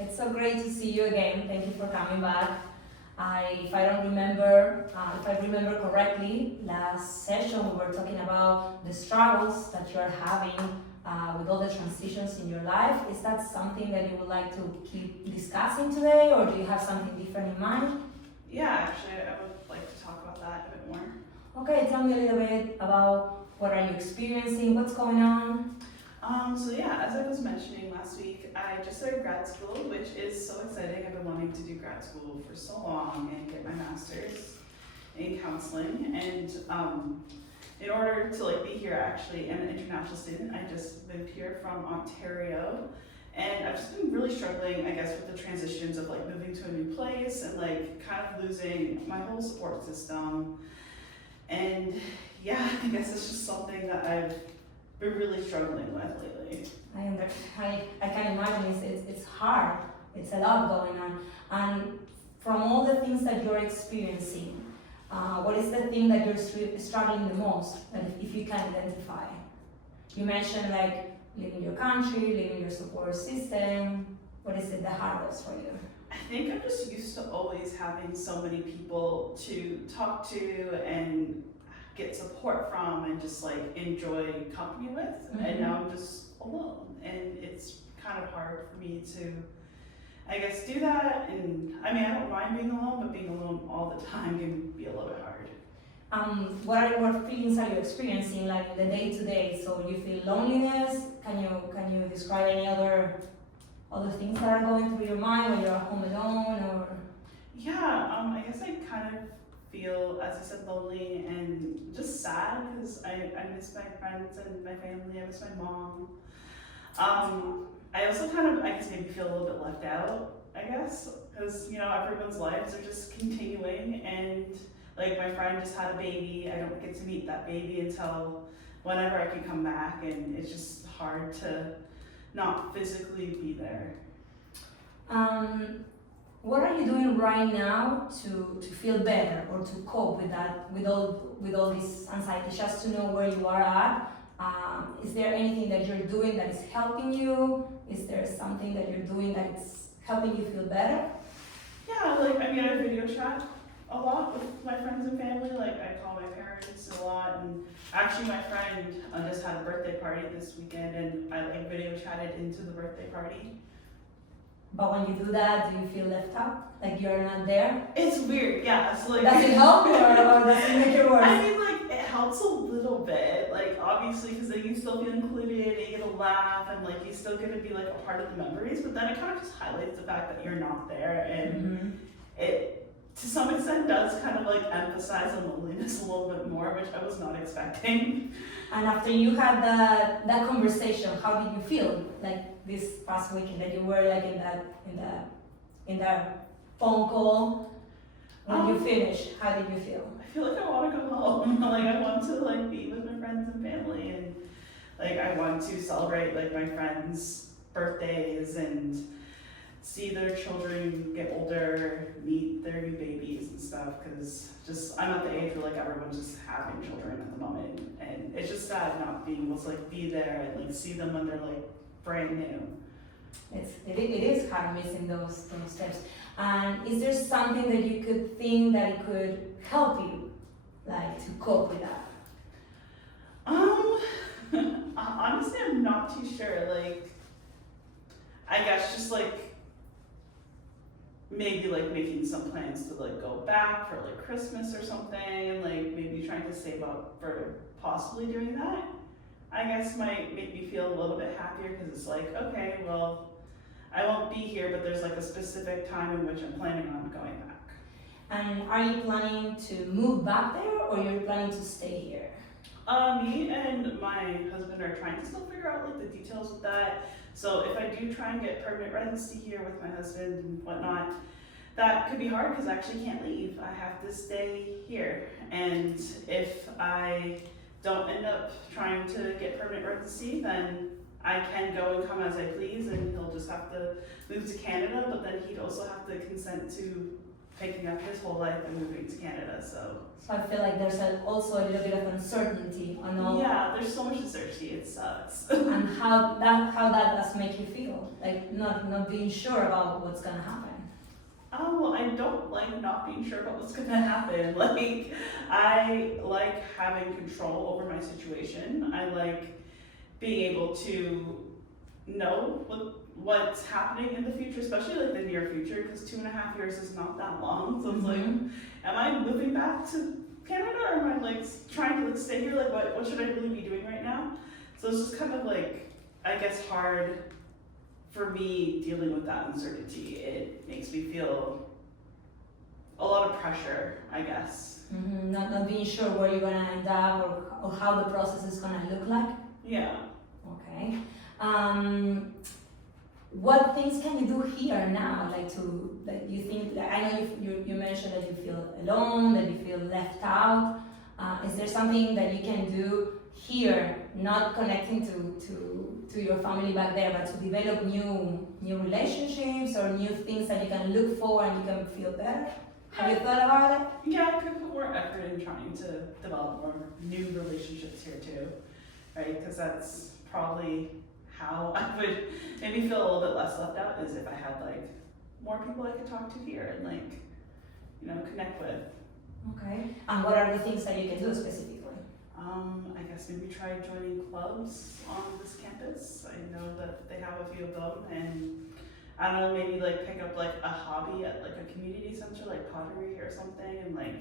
It's so great to see you again. Thank you for coming back. If I remember correctly, last session we were talking about the struggles that you are having with all the transitions in your life. Is that something that you would like to keep discussing today, or do you have something different in mind? Yeah, actually, I would like to talk about that a bit more. Okay, tell me a little bit about what are you experiencing, what's going on. So yeah, as I was mentioning last week, I just started grad school, which is so exciting. I've been wanting to do grad school for so long and get my master's in counseling. And in order to be here, actually, I'm an international student. I just moved here from Ontario, and I've just been really struggling, I guess, with the transitions of moving to a new place and kind of losing my whole support system. And yeah, I guess it's just something that I've been really struggling with lately. I can imagine it's hard. It's a lot going on. And from all the things that you're experiencing, what is the thing that you're struggling the most, that if you can identify? You mentioned leaving your country, leaving your support system. What is it the hardest for you? I think I'm just used to always having so many people to talk to and get support from and just enjoy company with. Mm-hmm. And now I'm just alone, and it's kind of hard for me to, I guess, do that. And I mean, I don't mind being alone, but being alone all the time can be a little bit hard. What feelings are you experiencing in the day to day? So you feel loneliness? Can you describe any other things that are going through your mind when you're home alone, or? Yeah, I guess I kind of feel, as I said, lonely and just sad because I miss my friends and my family. I miss my mom. I also kind of, I guess, maybe feel a little bit left out, I guess, because everyone's lives are just continuing, and my friend just had a baby. I don't get to meet that baby until whenever I can come back, and it's just hard to not physically be there. What are you doing right now to feel better or to cope with that, with all this anxiety, just to know where you are at? Is there anything that you're doing that is helping you? Is there something that you're doing that is helping you feel better? Yeah, I mean, I video chat a lot with my friends and family. I call my parents a lot, and actually my friend just had a birthday party this weekend, and I video chatted into the birthday party. But when you do that, do you feel left out? Like you're not there? It's weird, yeah. So does it help or does it make it worse? I mean, it helps a little bit. Obviously, because then you still feel included, and you get a laugh, and you still get to be a part of the memories. But then it kind of just highlights the fact that you're not there, and it, to some extent, does kind of emphasize the loneliness a little bit more, which I was not expecting. And after you had that conversation, how did you feel? This past weekend that you were in that phone call, when you finished, how did you feel? I feel I want to go home. I want to be with my friends and family, and I want to celebrate my friends' birthdays and see their children get older, meet their new babies and stuff, because I'm at the age where everyone's just having children at the moment, and it's just sad not being able to be there and see them when they're brand new. It is hard missing those steps. And is there something that you could think that it could help you to cope with that? Honestly, I'm not too sure. I guess just maybe making some plans to go back for Christmas or something, maybe trying to save up for possibly doing that, I guess might make me feel a little bit happier, because it's okay, well, I won't be here, but there's a specific time in which I'm planning on going back. And are you planning to move back there, or you're planning to stay here? Me and my husband are trying to still figure out the details of that. So if I do try and get permanent residency here with my husband and whatnot, that could be hard because I actually can't leave. I have to stay here. And if I don't end up trying to get permanent residency, then I can go and come as I please, and he'll just have to move to Canada, but then he'd also have to consent to picking up his whole life and moving to Canada. So I feel like there's also a little bit of uncertainty on all, yeah, there's so much uncertainty. It sucks. and how that does make you feel, like not being sure about what's gonna happen. Oh, well, I don't like not being sure about what's gonna happen. Like, I like having control over my situation. I like being able to know what's happening in the future, especially like the near future, because 2.5 years is not that long. So it's like, Mhm. am I moving back to Canada, or am I like trying to like stay here? Like, what should I really be doing right now? So it's just kind of like, I guess, hard for me dealing with that uncertainty. It makes me feel a lot of pressure, I guess. Not being sure where you're gonna end up, or how the process is gonna look like. Yeah. Okay. What things can you do here now? Like you think, like, I know you mentioned that you feel alone, that you feel left out. Is there something that you can do here, not connecting to your family back there, but to develop new relationships or new things that you can look for and you can feel better? Have you thought about it? Yeah, I could put more effort in trying to develop more new relationships here too, right? Because that's probably how I would maybe feel a little bit less left out, is if I had like more people I could talk to here and like, you know, connect with. Okay. And what are the things that you can do specifically? I guess maybe try joining clubs on this campus. I know that they have a few of them, and I don't know, maybe like pick up like a hobby at like a community center, like pottery or something, and like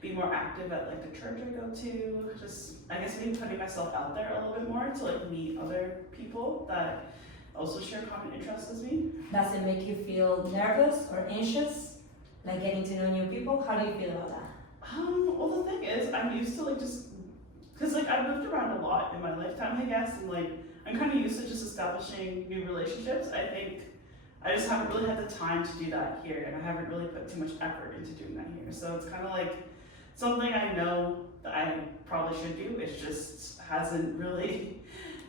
be more active at like the church I go to. Just, I guess, maybe putting myself out there a little bit more to like meet other people that also share common interests as me. Does it make you feel nervous or anxious, like getting to know new people? How do you feel about that? Well, the thing is, I'm used to like just, cause like I've moved around a lot in my lifetime, I guess, and like I'm kind of used to just establishing new relationships. I think I just haven't really had the time to do that here, and I haven't really put too much effort into doing that here. So it's kind of like something I know that I probably should do. It just hasn't really,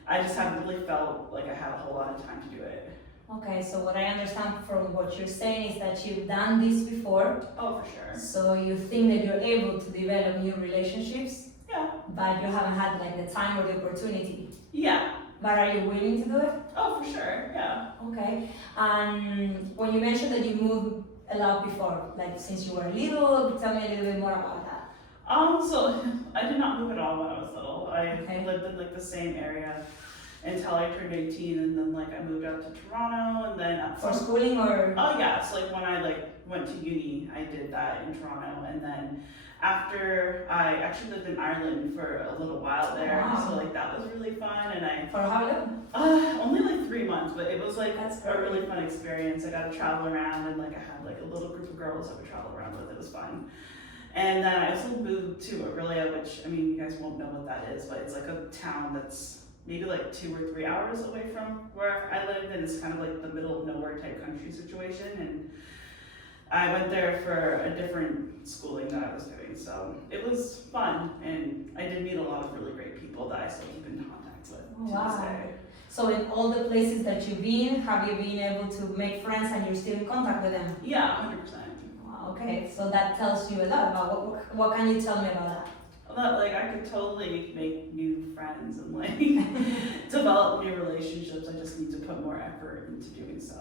I just haven't really felt like I had a whole lot of time to do it. Okay, so what I understand from what you're saying is that you've done this before, Oh, for sure. so you think that you're able to develop new relationships, Yeah. but you haven't had like the time or the opportunity. Yeah. But are you willing to do it? Oh, for sure. Yeah. Okay. And when you mentioned that you moved a lot before, like since you were little, tell me a little bit more about that. So I did not move at all when I was little. I Okay. lived in like the same area until I turned 18, and then like I moved out to Toronto, and then at For some schooling or? Oh yeah, so like when I like went to uni, I did that in Toronto, and then after I actually lived in Ireland for a little while there, Wow. so like that was really fun, and I For how long? only like 3 months, but it was like That's a really fun experience. I got to travel around, and like I had like a little group of girls I would travel around with. It was fun. And then I also moved to Orillia, which, I mean, you guys won't know what that is, but it's like a town that's maybe like 2 or 3 hours away from where I lived, and it's kind of like the middle of nowhere type country situation. And I went there for a different schooling that I was doing, so it was fun, and I did meet a lot of really great people that I still keep in contact with Oh, to wow. this day. So in all the places that you've been, have you been able to make friends and you're still in contact with them? Yeah, 100%. Wow, okay, so that tells you a lot about what can you tell me about that? Like I could totally make new friends and like develop new relationships. I just need to put more effort into doing so.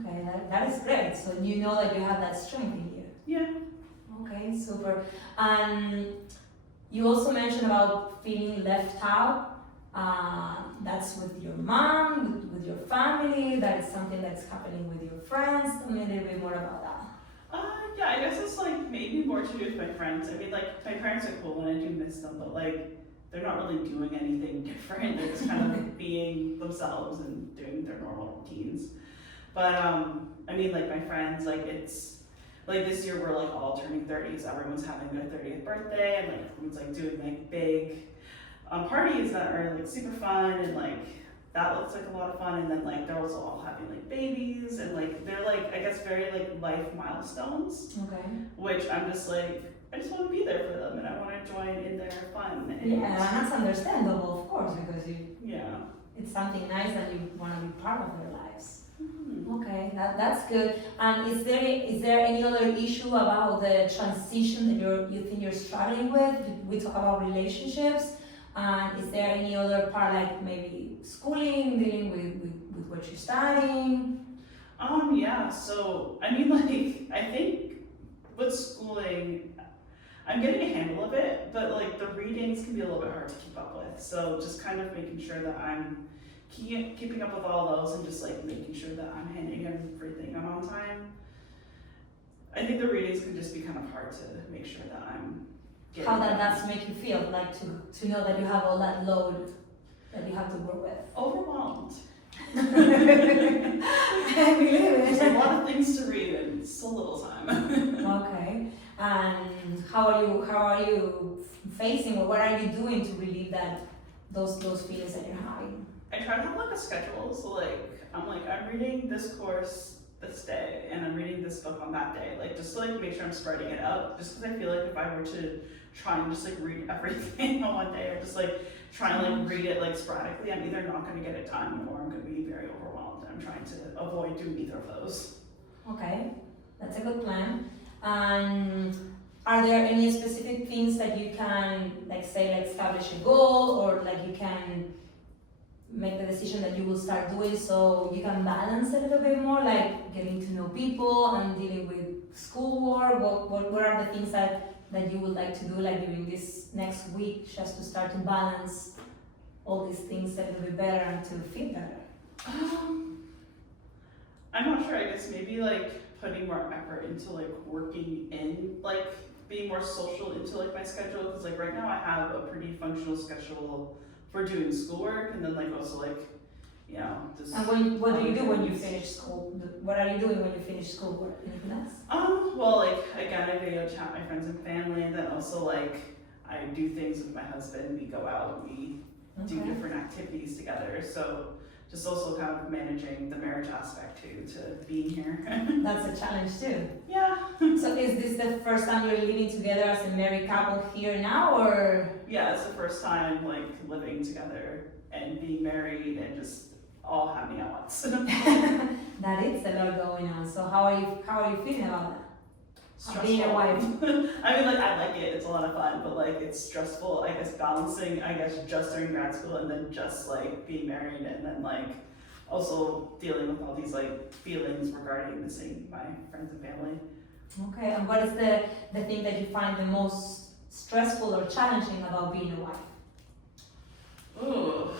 Okay, that is great. So you know that you have that strength in you. Yeah. Okay, super. And you also mentioned about feeling left out. That's with your mom, with your family. That is something that's happening with your friends. Tell me a little bit more about that. Yeah, I guess it's like maybe more to do with my friends. I mean, like my parents are cool and I do miss them, but like they're not really doing anything different. They're just kind of being themselves and doing their normal routines. But I mean, like my friends, like it's like this year we're like all turning 30s. Everyone's having their 30th birthday, and like everyone's like doing like big parties that are like super fun, and like that looks like a lot of fun. And then like they're also all having like babies, and like they're like, I guess, very like life milestones, Okay. which I'm just like, I just want to be there for them, and I want to join in their fun. And Yeah, and that's understandable, of course, because yeah. it's something nice that you want to be part of their lives. Okay, that's good. And is there any other issue about the transition that you think you're struggling with? We talk about relationships. And is there any other part like maybe schooling, dealing with what you're studying? Yeah, so I mean, like, I think with schooling, I'm getting a handle of it, but like the readings can be a little bit hard to keep up with. So just kind of making sure that I'm keeping up with all those and just like making sure that I'm handing everything on time. I think the readings can just be kind of hard to make sure that I'm getting How them. does make you feel, like to know that you have all that load that you have to work with? Overwhelmed. I believe There's a it. lot of things to read and so little time. Okay. And how are you facing, or what are you doing to relieve those feelings that you're having? I try to have like a schedule, so like I'm reading this course this day and I'm reading this book on that day, like just to like make sure I'm spreading it out, just because I feel like if I were to try and just like read everything on one day or just like try and like read it like sporadically, I'm either not going to get it done or I'm going to be very overwhelmed. I'm trying to avoid doing either of those. Okay, that's a good plan. And are there any specific things that you can, like say, like establish a goal, or like you can make the decision that you will start doing so you can balance a little bit more, like getting to know people and dealing with schoolwork? What are the things that you would like to do, like during this next week, just to start to balance all these things a little bit better and to feel better? I'm not sure. I guess maybe like putting more effort into like working in like being more social into like my schedule, because like right now I have a pretty functional schedule for doing schoolwork and then like also like, you know, just. And what do you do when you finish school? What are you doing when you finish schoolwork? Anything else? Well, like again, I video chat my friends and family, and then also like I do things with my husband. We go out, we do Okay. different activities together. So just also kind of managing the marriage aspect too to being here. That's a challenge too. Yeah. So is this the first time you're living together as a married couple here now, or? Yeah, it's the first time like living together and being married and just all happening at once. That is a lot going on. So how are you feeling about that? Stressful. Being a wife. I mean, like I like it. It's a lot of fun, but like it's stressful. I guess balancing. I guess just during grad school and then just like being married and then like also dealing with all these like feelings regarding missing my friends and family. Okay, and what is the thing that you find the most stressful or challenging about being a wife? Ooh.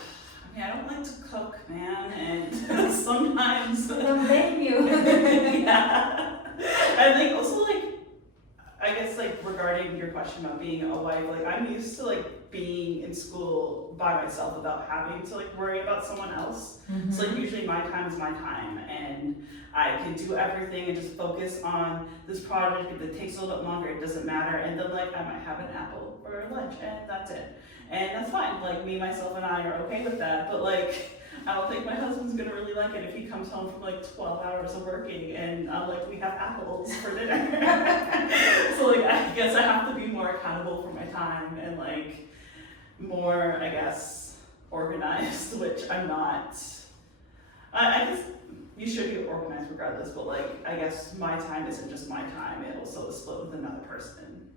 I mean, I don't like to cook, man, and sometimes. I don't blame you. Yeah. I think also like, I guess like regarding your question about being a wife, like I'm used to like being in school by myself without having to like worry about someone else. So like usually my time is my time and I can do everything and just focus on this project. If it takes a little bit longer, it doesn't matter. And then like I might have an apple for lunch and that's it. And that's fine. Like me, myself, and I are okay with that. But like, I don't think my husband's gonna really like it if he comes home from like 12 hours of working and like we have apples for dinner. So like, I guess I have to be more accountable for my time and like more, I guess, organized, which I'm not. I guess you should be organized regardless, but like, I guess my time isn't just my time. It also is split with another person.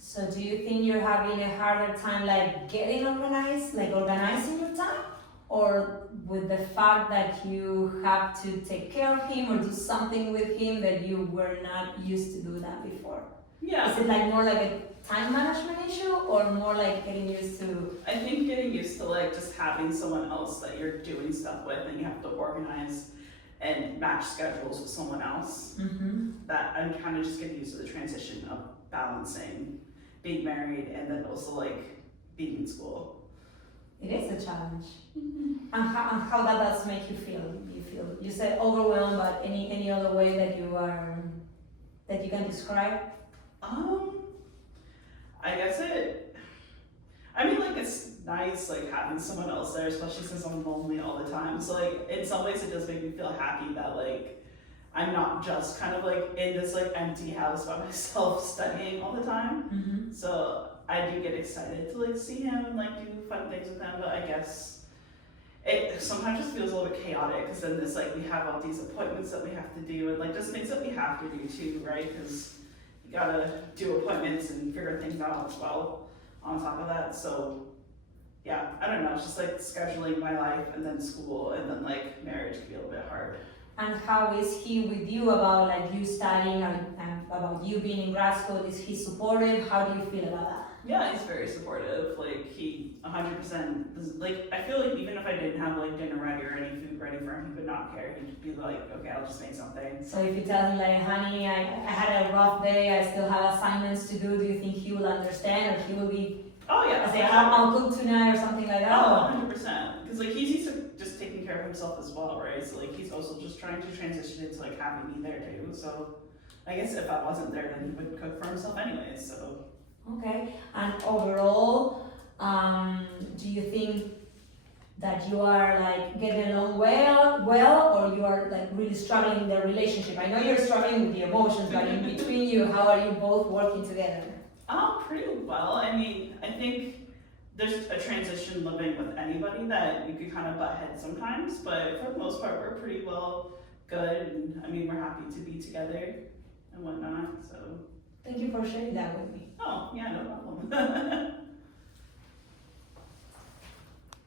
So do you think you're having a harder time like getting organized, like organizing your time? Or with the fact that you have to take care of him or do something with him that you were not used to do that before? Yeah. Is it like more like a time management issue or more like getting used to? I think getting used to like just having someone else that you're doing stuff with and you have to organize and match schedules with someone else. That I'm kind of just getting used to the transition of balancing being married and then also like being in school. It is a challenge. And how that does make you feel? You said overwhelmed, but any other way that you can describe? I guess I mean like it's nice like having someone else there, especially since I'm lonely all the time. So like in some ways it does make me feel happy that like I'm not just kind of like in this like empty house by myself studying all the time. So I do get excited to like see him and like do fun things with him, but I guess it sometimes just feels a little bit chaotic because then it's like we have all these appointments that we have to do and like just things that we have to do too, right? Because you gotta do appointments and figure things out as well on top of that. So yeah, I don't know, it's just like scheduling my life and then school and then like marriage can be a little bit hard. And how is he with you about like you studying and about you being in grad school? Is he supportive? How do you feel about that? Yeah, he's very supportive. Like he 100% is, like I feel like even if I didn't have like dinner ready or any food ready for him, he would not care. He'd be like, okay, I'll just make something. So if you tell him like, honey, I had a rough day, I still have assignments to do you think he will understand or he will be, Oh yeah. I say, I'll cook tonight or something like that? Oh, 100%. Because like he's used to just taking care of himself as well, right? So like he's also just trying to transition into like having me there too. So I guess if I wasn't there, then he would cook for himself anyways. So. Okay, and overall, do you think that you are like getting along well, or you are like really struggling in the relationship? I know you're struggling with the emotions, but in between you, how are you both working together? Pretty well. I mean, I think there's a transition living with anybody that you could kind of butt heads sometimes, but for the most part, we're pretty well good. And I mean, we're happy to be together and whatnot. So. Thank you for sharing that with me. Oh, yeah, no problem.